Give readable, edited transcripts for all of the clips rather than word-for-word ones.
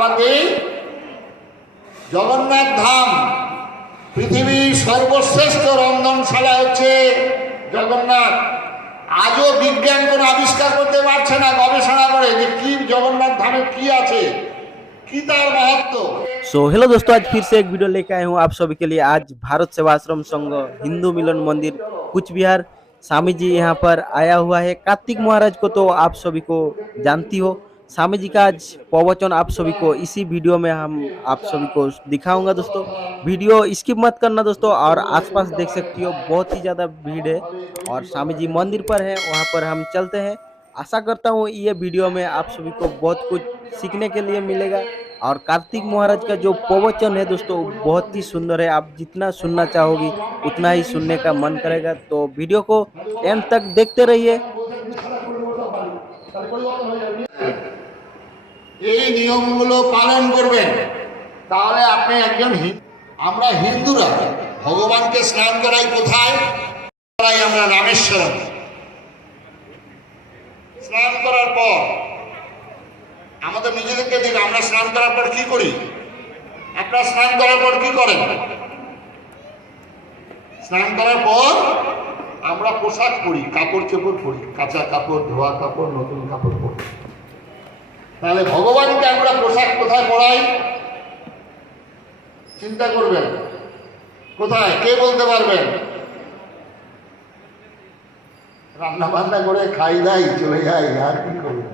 খাবার দেই। জগন্নাথ ধাম পৃথিবীর সর্বশ্রেষ্ঠ রন্ধনশালা হচ্ছে জগন্নাথ। আজও বিজ্ঞান কোনো আবিষ্কার করতে পারছে না গবেষণা করে যে কি জগন্নাथ धामे কি আছে, কি তার महत्व। सो हेलो दोस्तों, आज फिर से एक वीडियो लेके आए हूँ आप सभी के लिए। आज भारत सेवा आश्रम संघ हिंदू मिलन मंदिर कुछ बिहार स्वामी जी यहाँ पर आया हुआ है। कार्तिक महाराज को तो आप सभी को जानती हो। स्वामी जी का आज प्रवचन आप सभी को इसी वीडियो में हम आप सभी को दिखाऊंगा दोस्तों। वीडियो स्किप मत करना दोस्तों। और आसपास देख सकती हो बहुत ही ज़्यादा भीड़ है और स्वामी जी मंदिर पर है, वहाँ पर हम चलते हैं। आशा करता हूँ ये वीडियो में आप सभी को बहुत कुछ सीखने के लिए मिलेगा। और कार्तिक महाराज का जो प्रवचन है दोस्तों बहुत ही सुंदर है। आप जितना सुनना चाहोगी उतना ही सुनने का मन करेगा। तो वीडियो को एंड तक देखते रहिए। এই নিয়মগুলো পালন করবেন তাহলে আপনি একজন আমরা হিন্দুরা ভগবানকে স্নান করাই কোথায়? করাই আমরা রামেশ্বরম। স্নান করার পর আমাদের নিজেদেরকে দিন, আমরা স্নান করার পর কি করি? আপনারা স্নান করার পর কি করেন? স্নান করার পর আমরা পোশাক পরি, কাপড় চোপড় পরি, কাঁচা কাপড়, ধোয়া কাপড়, নতুন কাপড় পরি। তাহলে ভগবানকে আমরা পোশাক কোথায় পরাই? চিন্তা করবেন কোথায়, কে বলতে পারবেন? রান্না বান্না করে খাই দাই চলে যাই, আর কি করবেন?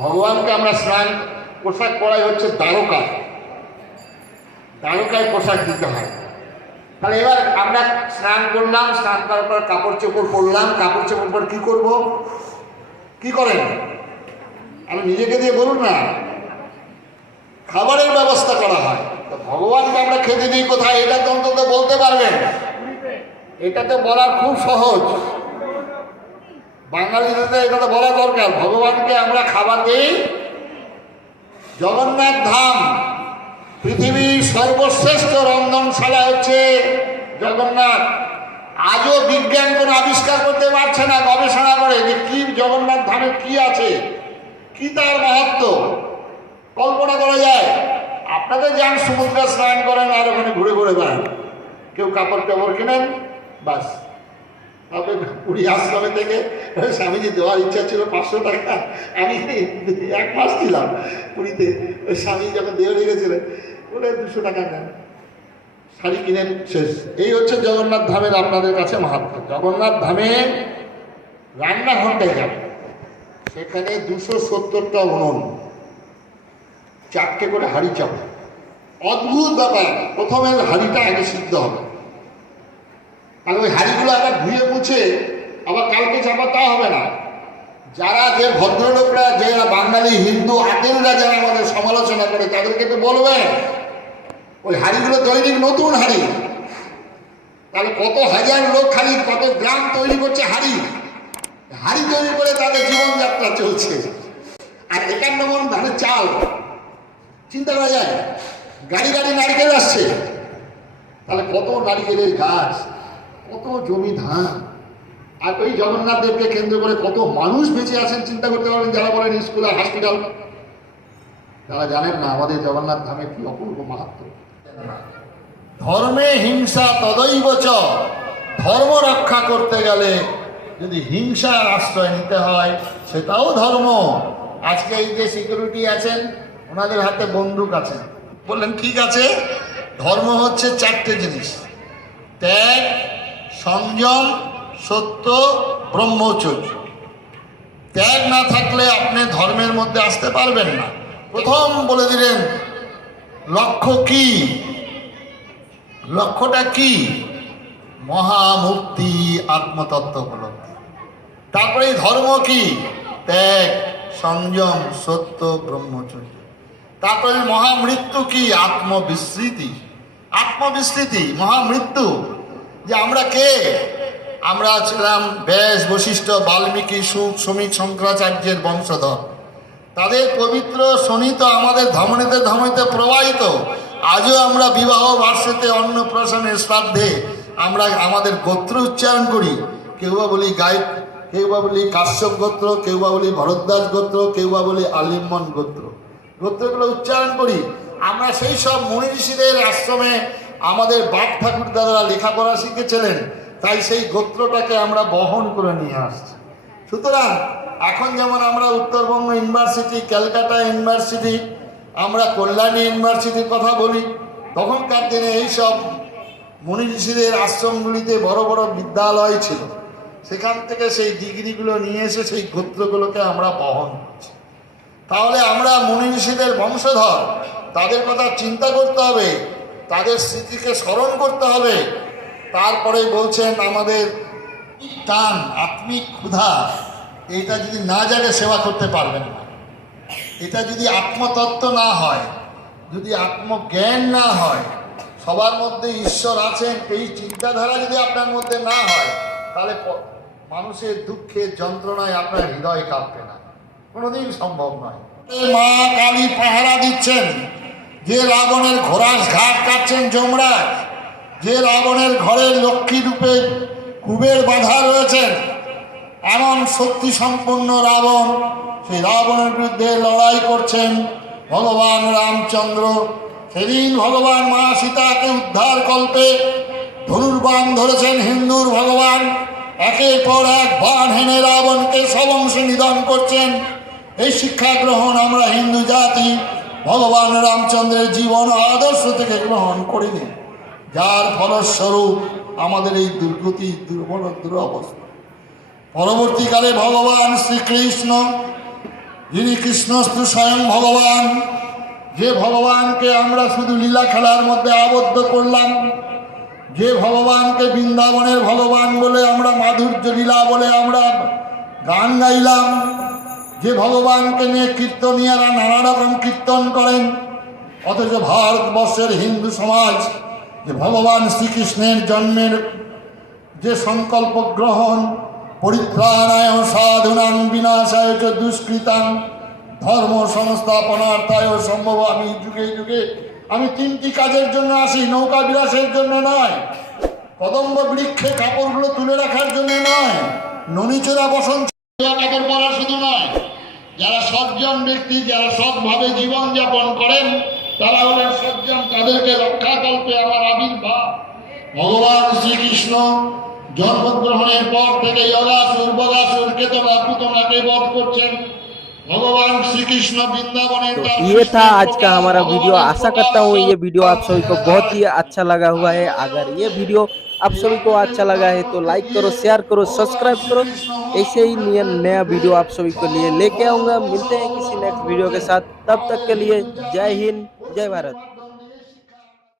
ভগবানকে আমরা স্নান পোশাক পরাই হচ্ছে দ্বারকা। দ্বারকায় পোশাক দিতে হয়। তাহলে এবার আমরা স্নান করলাম, স্নান করার পর কাপড় চোপড় পরলাম, কাপড় চোপড় পর কি করব? কি করেন? আমি নিজেকে দিয়ে বলুন না। খাবারের ব্যবস্থা করা হয়। তো ভগবানকে আমরা খেতে দিই কোথায়? এটা তো অন্তত বলতে পারবেন। এটা তো বলা খুব সহজ, বাঙালিদের এটা তো বলা দরকার। ভগবানকে আমরা খাবার দিই। জগন্নাথ ধাম পৃথিবীর সর্বশ্রেষ্ঠ রন্ধনশালা হচ্ছে জগন্নাথ। আজও বিজ্ঞান কোনো আবিষ্কার করতে পারছে না গবেষণা করে যে কি জগন্নাথ ধামে কি আছে, কি তার महत्व। কল্পনা করা যায়? আপনাদের যান সমুদ্রে স্নান করেন আর ওখানে ঘুরে ঘুরে বেড়ান, কেউ কাপড় টাপড় কিনেন, বাস। তারপরে পুরী আশ্রমে থেকে স্বামীজি দেওয়ার ইচ্ছা ছিল 500 টাকা। আমি 1 মাস ছিলাম পুরীতে। ওই স্বামী যখন দেওয়া রেখেছিলেন বলে 200 টাকা নেন, শাড়ি কিনেন, শেষ। এই হচ্ছে জগন্নাথ ধামের আপনাদের কাছে মাহাত্ম্য। জগন্নাথ ধামে রান্নাঘরটায় যাবে, সেখানে 270টা উনুন, 4টে করে হাঁড়ি চাপে। অদ্ভুত ব্যাপার। প্রথমে হাঁড়িটা আগে সিদ্ধ হবে, কারণ ওই হাঁড়িগুলো আবার ধুয়ে মুছে আবার কালকে চাপা তা হবে না। যারা যে ভদ্রলোকরা, যারা বাঙালি হিন্দু আতেলরা যারা আমাদের সমালোচনা করে তাদেরকে তো বলবেন ওই হাঁড়িগুলো দৈনিক নতুন হাঁড়ি। তাহলে কত হাজার লোক খালি কত গ্রাম তৈরি করছে হাঁড়ি, হাঁড়ি তৈরি করে তাদের জীবনযাত্রা চলছে। আর 51 মণ ধানের চাল, চিন্তা করা যায়? গাড়ি গাড়ি নারকেল আসছে, তাহলে কত নারকেলের গাছ, কত জমি ধান। আর ওই জগন্নাথ দেবকে কেন্দ্র করে কত মানুষ বেঁচে আছেন চিন্তা করতে পারবেন। যারা বলেন স্কুল আর হসপিটাল, তারা জানেন না আমাদের জগন্নাথ ধামের কি অপূর্ব মাহাত্ম্য। ধর্মে হিংসা তদৈব চ। ধর্ম রক্ষা করতে গেলে যদি হিংসার আশ্রয় নিতে হয় সেটাও ধর্ম। আজকে এই যে সিকিউরিটি আছেন ওনাদের হাতে বন্দুক আছে, বললেন ঠিক আছে। ধর্ম হচ্ছে 4টে জিনিস: ত্যাগ, সংযম, সত্য, ব্রহ্মচর্য। ত্যাগ না থাকলে আপনি ধর্মের মধ্যে আসতে পারবেন না। প্রথম বলে দিলেন লক্ষ্য কি? লক্ষ্যটা কি? মহামুক্তি, আত্মতত্ত্ব উপলব্ধি। তারপরে ধর্ম কি? ত্যাগ, সংযম, সত্য, ব্রহ্মচর্য। তারপরে মহামৃত্যু কি? আত্মবিস্মৃতি। আত্মবিস্মৃতি, মহামৃত্যু। যে আমরা কে? আমরা ছিলাম ব্যাস, বশিষ্ঠ, বাল্মীকি, সুক, শ্রমিক, শঙ্করাচার্যের বংশধর। তাদের পবিত্র শোণিত আমাদের ধমনীতে ধমনীতে প্রবাহিত। আজও আমরা বিবাহ বার্ষিকীতে, অন্নপ্রাশনের শ্রাদ্ধে আমরা আমাদের গোত্র উচ্চারণ করি। কেউ বা বলি গায়ক, কেউ বা বলি কাশ্যপ গোত্র, কেউ বা বলি ভরদ্বাজ গোত্র, কেউ বা বলি আলিম্মন গোত্র। গোত্রগুলো উচ্চারণ করি। আমরা সেই সব মুনি ঋষিদের আশ্রমে আমাদের বাপ ঠাকুরদারা লেখাপড়া শিখেছিলেন, তাই সেই গোত্রটাকে আমরা বহন করে নিয়ে আসছি। সুতরাং এখন যেমন আমরা উত্তরবঙ্গ ইউনিভার্সিটি, ক্যালকাটা ইউনিভার্সিটি, আমরা কল্যাণী ইউনিভার্সিটির কথা বলি, তখনকার দিনে এইসব মুনি ঋষিদের আশ্রমগুলিতে বড় বড় বিদ্যালয় ছিল, সেখান থেকে সেই ডিগ্রিগুলো নিয়ে এসে সেই গোত্রগুলোকে আমরা বহন করছি। তাহলে আমরা মুনি ঋষিদের বংশধর, তাদের কথা চিন্তা করতে হবে, তাদের স্মৃতিকে স্মরণ করতে হবে। তারপরে বলছেন আমাদের টান, আত্মিক ক্ষুধা, এটা যদি না জাগে সেবা করতে পারবেন না। এটা যদি আত্মতত্ত্ব না হয়, যদি আত্মজ্ঞান না হয়, সবার মধ্যে ঈশ্বর আছেন এই চিন্তাধারা যদি আপনার মধ্যে না হয়, তাহলে মানুষের দুঃখের যন্ত্রণায় আপনার হৃদয় কাঁপবে না, কোনোদিন সম্ভব নয়। মা কালী পাহারা দিচ্ছেন, যে রাবণের ঘোড়ার ঘাট কাটছেন যমরাজ, যে রাবণের ঘরের লক্ষ্মী রূপে কুবের বাঁধা রয়েছেন, এমন শক্তি সম্পন্ন রাবণ, সেই রাবণের বিরুদ্ধে লড়াই করছেন ভগবান রামচন্দ্র। সেদিন ভগবান মা সীতাকে উদ্ধার কল্পে ধনুর্বাণ ধরেছেন হিন্দুর ভগবান, একের পর এক বাণ হেনে রাবণকে সবংশে নিধন করছেন। এই শিক্ষা গ্রহণ আমরা হিন্দু জাতি ভগবান রামচন্দ্রের জীবন আদর্শ থেকে গ্রহণ করিনি, যার ফলস্বরূপ আমাদের এই দুর্গতি, দুর্বল দুরবস্থা। পরবর্তীকালে ভগবান শ্রীকৃষ্ণ, যিনি কৃষ্ণস্তু স্বয়ং ভগবান, যে ভগবানকে আমরা শুধু লীলা খেলার মধ্যে আবদ্ধ করলাম, যে ভগবানকে বৃন্দাবনের ভগবান বলে আমরা মাধুর্য লীলা বলে আমরা গান গাইলাম, যে ভগবানকে নিয়ে কীর্তনীয়রা নানা রকম কীর্তন করেন, অথচ ভারতবর্ষের হিন্দু সমাজ যে ভগবান শ্রীকৃষ্ণের জন্মের যে সংকল্প গ্রহণ, পরিত্রাণায় সাধুনাং বিনাশায় চ দুষ্কৃতাং ধর্ম সংস্থাপনার্থায় সম্ভব। আমি যুগে যুগে আমি তিনটি কাজের জন্য আসি, নৌকা বিলাসের জন্য নয়, কদম্ব বৃক্ষে কাপড়গুলো তুলে রাখার জন্য নয়, ননিচোরা বসন কাপড় পরা শুধু নয়, যারা সজ্জন ব্যক্তি, যারা সৎভাবে জীবনযাপন করেন, তারা হলেন সজ্জন, তাদেরকে রক্ষাকল্পে আমার আবির্ভাব। ভগবান শ্রীকৃষ্ণ জন্মগ্রহণের পর থেকে অগাসুর বগাসুর কেতনা পুতনাকে বধ করছেন। भगवान श्री कृष्ण वृंदावन। तो ये था आज का हमारा वीडियो। आशा करता हूँ ये वीडियो आप सभी को बहुत ही अच्छा लगा हुआ है। अगर ये वीडियो आप सभी को अच्छा लगा है तो लाइक करो, शेयर करो, सब्सक्राइब करो। ऐसे ही नया वीडियो आप सभी के लिए लेके आऊँगा। मिलते हैं किसी नेक्स्ट वीडियो के साथ, तब तक के लिए जय हिंद, जय भारत।